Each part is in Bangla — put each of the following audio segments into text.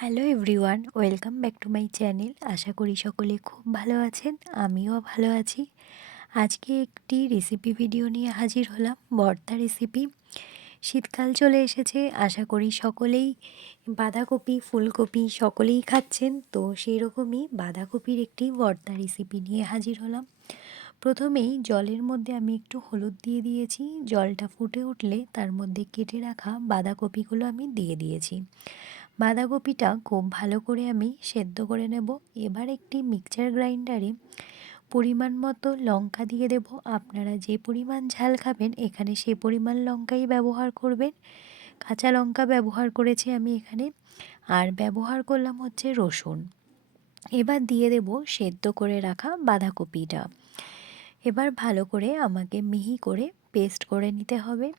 Hello everyone welcome back to my channel আশা করি সকলে খুব ভালো আছেন, আমিও ভালো আছি। আজকে একটি রেসিপি ভিডিও নিয়ে হাজির হলাম, ভর্তা রেসিপি শীতকাল চলে এসেছে, আশা করি সকলেই বাঁধাকপি, ফুলকপি সকলেই খাচ্ছেন, তো সেই রকমই বাঁধাকপির একটি ভর্তা রেসিপি নিয়ে হাজির হলাম। প্রথমেই জলের মধ্যে আমি একটু হলুদ দিয়ে দিয়েছি, জলটা ফুটে উঠলে তার মধ্যে কেটে রাখা বাঁধাকপিগুলো আমি দিয়ে দিয়েছি। বাঁধাকপিটা খুব ভালো করে আমি সেদ্ধ করে নেব। এবার একটি মিক্সচার গ্রাইন্ডারে পরিমাণ মতো লঙ্কা দিয়ে দেব। আপনারা যে পরিমাণ ঝাল খাবেন, এখানে সে পরিমাণ লঙ্কাই ব্যবহার করবেন। কাঁচা লঙ্কা ব্যবহার করেছি আমি এখানে। আর ব্যবহার করলাম হচ্ছে রসুন। এবার দিয়ে দেব সেদ্ধ করে রাখা বাঁধাকপিটা। এবার ভালো করে আমাকে মিহি করে পেস্ট করে নিতে হবে।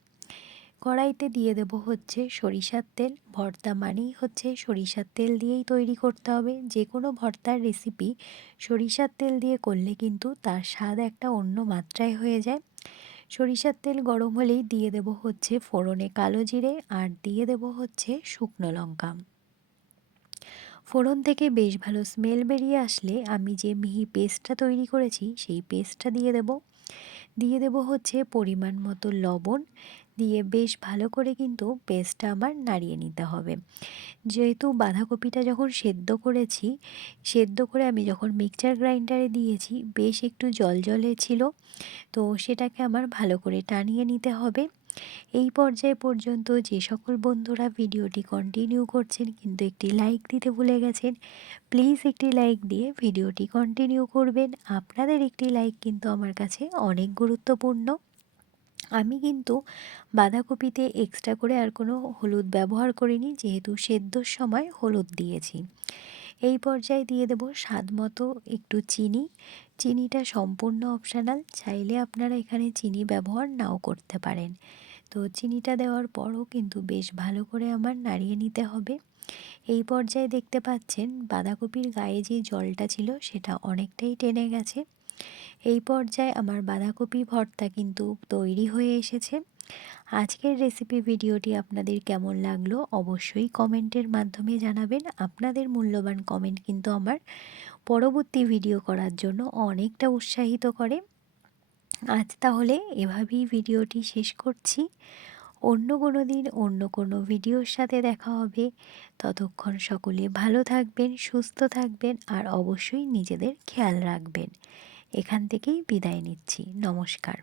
কড়াইতে দিয়ে দেব হচ্ছে সরিষার তেল। ভর্তা মানেই হচ্ছে সরিষার তেল দিয়েই তৈরি করতে হবে। যে কোনো ভর্তার রেসিপি সরিষার তেল দিয়ে করলে কিন্তু তার স্বাদ একটা অন্য মাত্রায় হয়ে যায়। সরিষার তেল গরম হলেই দিয়ে দেব হচ্ছে ফোড়নে কালো জিরে আর দিয়ে দেব হচ্ছে শুকনো লঙ্কা। ফোড়ন থেকে বেশ ভালো স্মেল বেরিয়ে আসলে আমি যে মিহি পেস্টটা তৈরি করেছি সেই পেস্টটা দিয়ে দেব। দিয়ে দেব হচ্ছে পরিমাণ মতো লবণ। দিয়ে বেশ ভালো করে কিন্তু পেস্টটা আমার নাড়িয়ে নিতে হবে। যেহেতু বাঁধাকপিটা যখন সেদ্ধ করেছি, সেদ্ধ করে আমি যখন মিক্সচার গ্রাইন্ডারে দিয়েছি, বেশ একটু জল জলে ছিল, তো সেটাকে আমার ভালো করে টানিয়ে নিতে হবে। এই পর্যায়ে পর্যন্ত যে সকল বন্ধুরা ভিডিওটি কন্টিনিউ করছেন, কিন্তু একটি লাইক দিতে ভুলে গেছেন প্লিজ একটি লাইক দিয়ে ভিডিওটি কন্টিনিউ করবেন। আপনাদের একটি লাইক কিন্তু আমার কাছে অনেক গুরুত্বপূর্ণ। আমি কিন্তু বাঁধাকপিতে এক্সট্রা করে আর কোনো হলুদ ব্যবহার করিনি, যেহেতু সেদ্ধর সময় হলুদ দিয়েছি। এই পর্যায়ে দিয়ে দেব স্বাদ মতো একটু চিনি। চিনিটা সম্পূর্ণ অপশানাল চাইলে আপনারা এখানে চিনি ব্যবহার নাও করতে পারেন। তো চিনিটা দেওয়ার পরও কিন্তু বেশ ভালো করে আমার নাড়িয়ে নিতে হবে। এই পর্যায়ে দেখতে পাচ্ছেন বাঁধাকপির গায়ে যে জলটা ছিল, সেটা অনেকটাই টেনে গেছে। এই পর্যায়ে আমার বাঁধাকপি ভর্তা কিন্তু তৈরি হয়ে এসেছে। আজকের রেসিপি ভিডিওটি আপনাদের কেমন লাগল অবশ্যই কমেন্টের মাধ্যমে জানাবেন। আপনাদের মূল্যবান কমেন্ট কিন্তু আমার পরবর্তী ভিডিও করার জন্য অনেকটা উৎসাহিত করে। আজ তাহলে এভাবেই ভিডিওটি শেষ করছি। অন্য কোনো দিন অন্য কোনো ভিডিওর সাথে দেখা হবে। ততক্ষণ সকলে ভালো থাকবেন, সুস্থ থাকবেন আর অবশ্যই নিজেদের খেয়াল রাখবেন। এখান থেকেই বিদায় নিচ্ছি। নমস্কার।